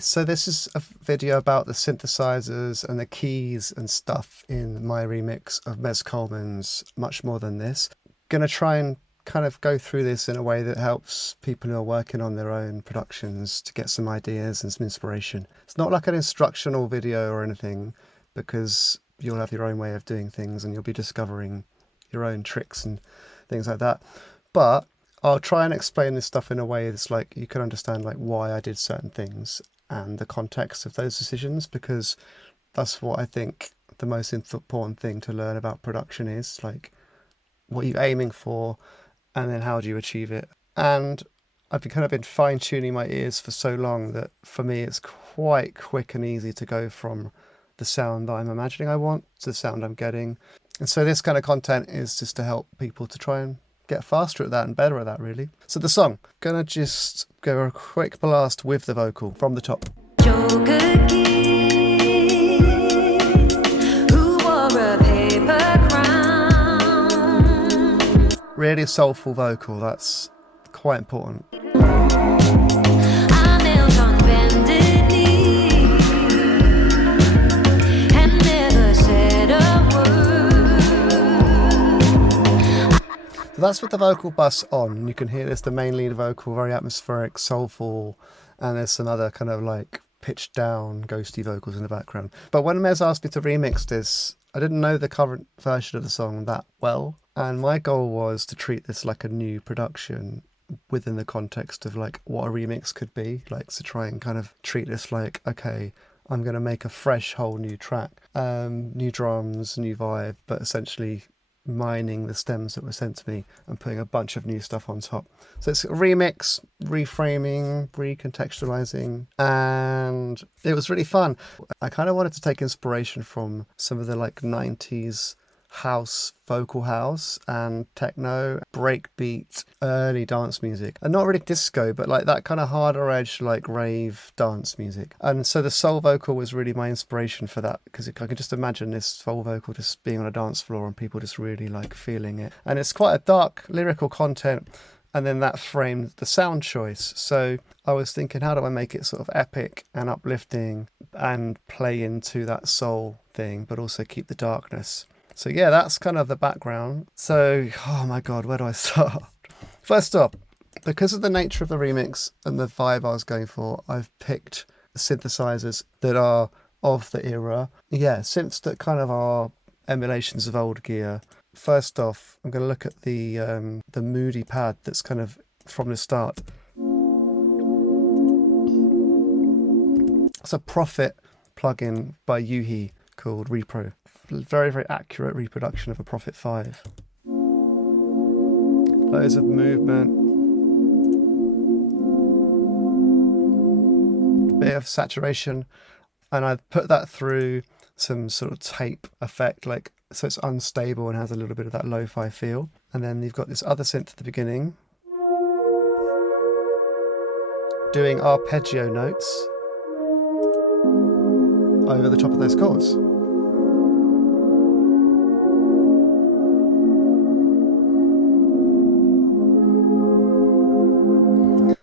So this is a video about the synthesizers and the keys and stuff in my remix of Mezz Coleman's Much More Than This. Gonna try and kind of go through this in a way that helps people who are working on their own productions to get some ideas and some inspiration. It's not like an instructional video or anything, because you'll have your own way of doing things and you'll be discovering your own tricks and things like that. But I'll try and explain this stuff in a way that's like you can understand like why I did certain things and the context of those decisions, because that's what I think the most important thing to learn about production is, like what you're aiming for and then how do you achieve it. And I've been fine-tuning my ears for so long that for me it's quite quick and easy to go from the sound that I'm imagining I want to the sound I'm getting. And so this kind of content is just to help people to try and get faster at that and better at that, really. So the song, gonna just go a quick blast with the vocal from the top. Joker kid, who wore a paper crown. Really soulful vocal, that's quite important. I knelt on bended knee and never said a word. So that's with the vocal bus on. You can hear this, the main lead vocal, very atmospheric, soulful, and there's some other kind of like pitched down, ghosty vocals in the background. But when Mezz asked me to remix this, I didn't know the current version of the song that well, and my goal was to treat this like a new production within the context of like what a remix could be, like to try and kind of treat this like, okay, I'm going to make a fresh whole new track, new drums, new vibe, but essentially mining the stems that were sent to me and putting a bunch of new stuff on top. So it's a remix, reframing, recontextualizing, and it was really fun. I kind of wanted to take inspiration from some of the like 90s house, vocal house and techno, breakbeat, early dance music, and not really disco, but like that kind of harder edge, like rave dance music. And so the soul vocal was really my inspiration for that, because I could just imagine this soul vocal just being on a dance floor and people just really like feeling it. And it's quite a dark lyrical content, and then that framed the sound choice. So I was thinking, how do I make it sort of epic and uplifting and play into that soul thing, but also keep the darkness? So yeah, that's kind of the background. So, oh my God, where do I start? First up, because of the nature of the remix and the vibe I was going for, I've picked synthesizers that are of the era. Yeah, synths that kind of are emulations of old gear. First off, I'm going to look at the moody pad that's kind of from the start. It's a Prophet plugin by Yuhi called Repro. Very, very accurate reproduction of a Prophet 5. Loads of movement. Bit of saturation. And I've put that through some sort of tape effect, like so it's unstable and has a little bit of that lo-fi feel. And then you've got this other synth at the beginning doing arpeggio notes over the top of those chords.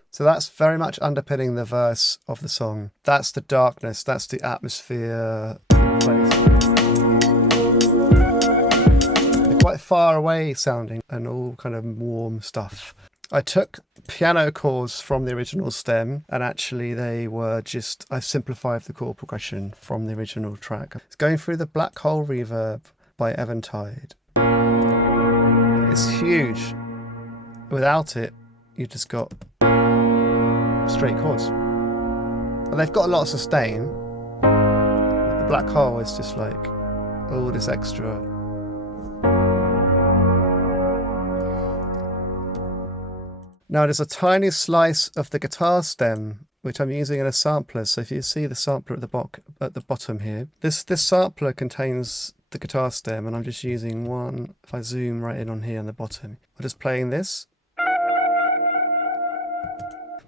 So that's very much underpinning the verse of the song. That's the darkness, that's the atmosphere. They're quite far away sounding and all kind of warm stuff. I took piano chords from the original stem, and actually they were just, I've simplified the chord progression from the original track. It's going through the Black Hole Reverb by Eventide. It's huge. Without it, you just got straight chords. And they've got a lot of sustain. The Black Hole is just like all this extra. Now there's a tiny slice of the guitar stem which I'm using in a sampler. So if you see the sampler at the bottom here, this sampler contains the guitar stem, and I'm just using one. If I zoom right in on here on the bottom, I'm just playing this.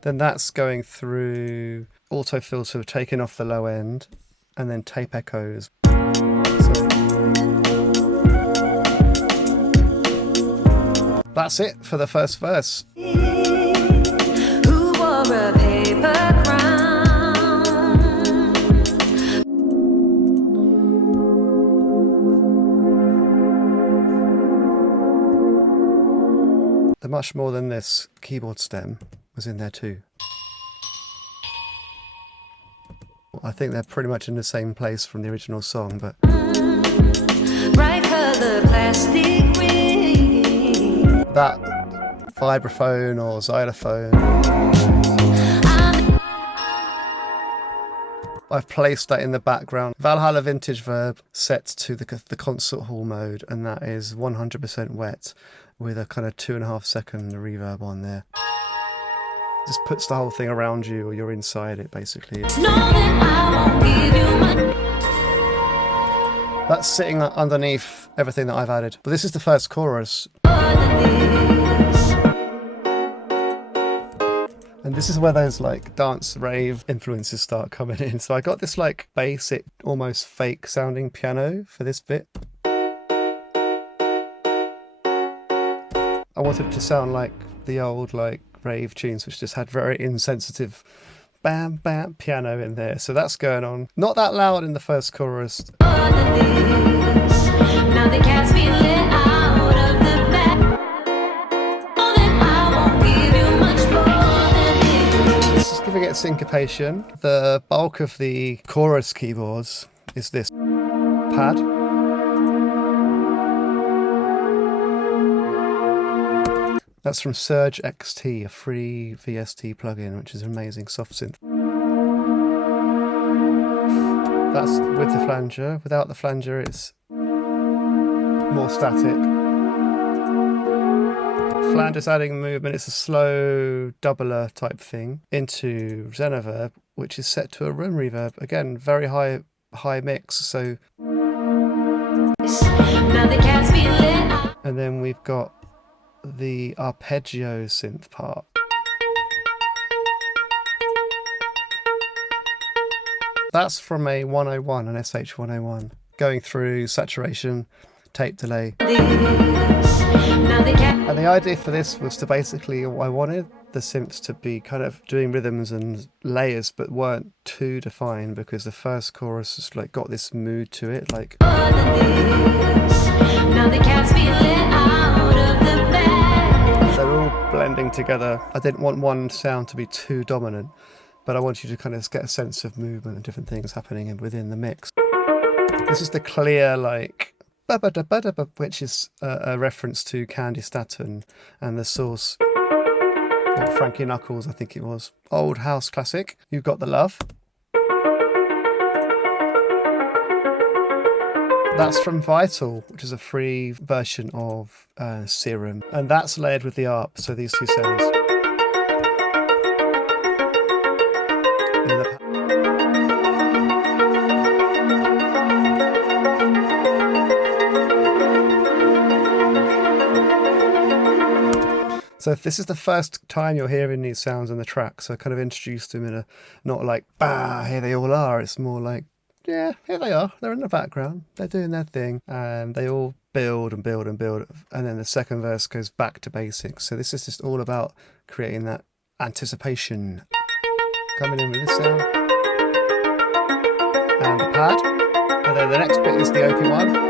Then that's going through auto filter, taking off the low end, and then tape echoes. So that's it for the first verse. Who wore a paper crown. So much more than this keyboard stem was in there too. I think they're pretty much in the same place from the original song, but Bright color plastic ring. that vibraphone or xylophone, I've placed that in the background. Valhalla Vintage Verb set to the concert hall mode, and that is 100% wet with a kind of 2.5 second reverb on there. Just puts the whole thing around you, or you're inside it basically. Know that I won't give you my That's sitting underneath everything that I've added. But this is the first chorus. And this is where those like dance rave influences start coming in. So I got this like basic, almost fake sounding piano for this bit. I wanted it to sound like the old like rave tunes, which just had very insensitive bam bam piano in there. So that's going on. Not that loud in the first chorus. Now the cat's been let out of the bag. Know that I won't give you much more than this. This is giving it syncopation. The bulk of the chorus keyboards is this pad. That's from Surge XT, a free VST plugin, which is an amazing soft synth. That's with the flanger. Without the flanger, it's more static. Flanger's adding movement. It's a slow doubler type thing into Xenoverb, which is set to a room reverb. Again, very high mix. So, Now the cat's been let out. and then we've got the arpeggio synth part. That's from a 101, an SH 101, going through saturation, tape delay. Now the cat. And the idea for this was to basically, I wanted the synths to be kind of doing rhythms and layers, but weren't too defined, because the first chorus just like got this mood to it, like. Now the cat's been let out of the bag. They're all blending together. I didn't want one sound to be too dominant, but I want you to kind of get a sense of movement and different things happening within the mix. This is the clear, like, ba-ba-da-ba-da-ba, which is a reference to Candy Staton and the Source, or Frankie Knuckles, I think it was. Old house classic, You've Got the Love. That's from Vital, which is a free version of Serum. And that's layered with the ARP, so these two sounds. And then so if this is the first time you're hearing these sounds on the track, so I kind of introduced them in a, not like, bah, here they all are. It's more like, yeah, here they are. They're in the background. They're doing their thing. And they all build and build and build. And then the second verse goes back to basics. So this is just all about creating that anticipation. Coming in with this sound. And the pad. And then the next bit is the OP1.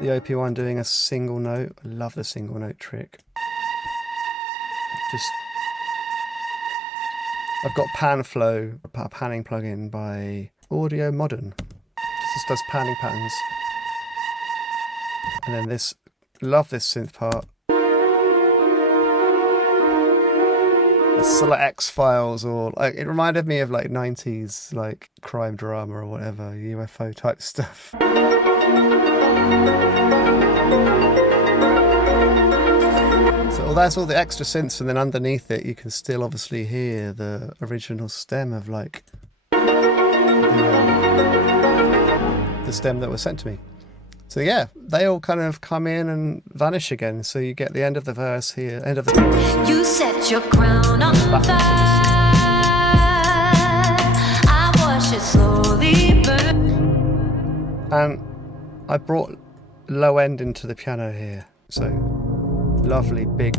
The OP1 doing a single note. I love the single note trick. Just, I've got Pan Flow, a panning plugin by Audio Modern. This just does panning patterns. And then this, love this synth part. It's sort of like X-Files, or like, it reminded me of like 90s like crime drama or whatever, UFO type stuff. So that's all the extra synths, and then underneath it you can still obviously hear the original stem of like the stem that was sent to me. So yeah, they all kind of come in and vanish again. So you get the end of the verse here, end of the chorus. You set your crown on fire. I watch it slowly burn. And I brought low end into the piano here. So lovely big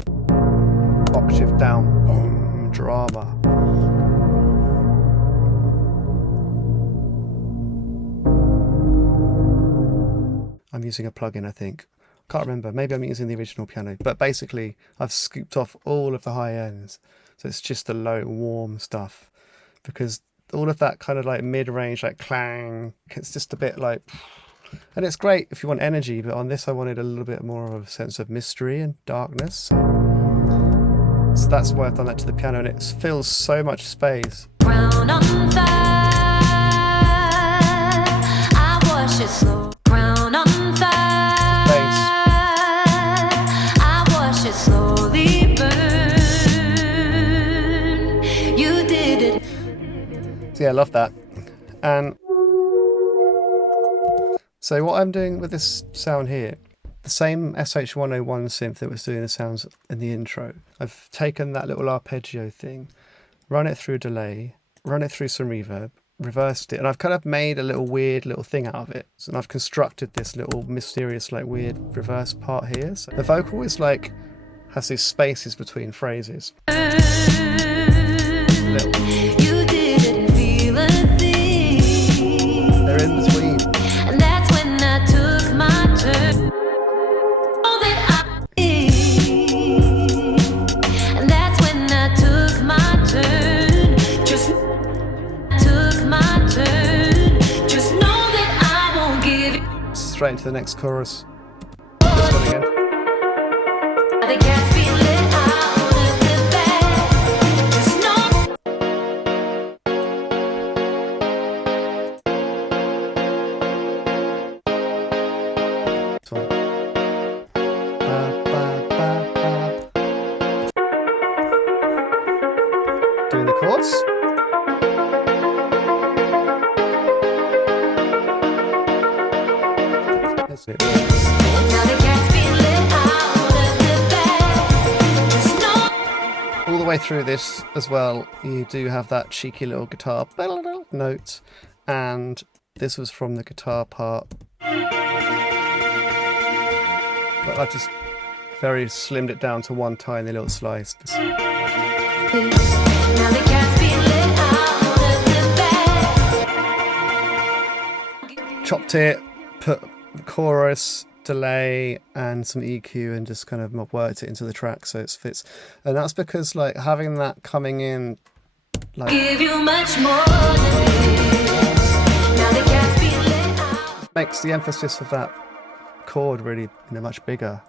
octave down, boom, drama. I'm using a plugin, I think. Can't remember. Maybe I'm using the original piano, but basically I've scooped off all of the high ends, so it's just the low, warm stuff. Because all of that kind of like mid-range, like clang, it's just a bit like, and it's great if you want energy. But on this, I wanted a little bit more of a sense of mystery and darkness. So that's why I've done that to the piano, and it fills so much space. Crown on fire, I wash it slow. Crown on fire, I wash it slowly burn. You did it. So yeah, I love that. And so what I'm doing with this sound here, the same SH101 synth that was doing the sounds in the intro, I've taken that little arpeggio thing, run it through delay, run it through some reverb, reversed it, and I've kind of made a little weird little thing out of it. And I've constructed this little mysterious, like weird reverse part here. So the vocal is like, has these spaces between phrases. Little. You didn't feel a thing. They're in between. And that's when I took my turn. All that I need. And that's when I took my turn. Just took my turn. Just know that I won't give you. Straight into the next chorus. This one again. The cats be let out of the bag. Just know. This one. Ba, ba, ba, ba. Doing the chords. That's it. Now the cats be let out of the bag. Just know. All the way through this as well, you do have that cheeky little guitar note, and this was from the guitar part. But I've just very slimmed it down to one tiny little slice. Now the cats be let out of the bag. Chopped it, put chorus, delay, and some EQ, and just kind of worked it into the track so it fits. And that's because like having that coming in, like Give you much more than this. Now the cats be let out. makes the emphasis of that chord really, much bigger.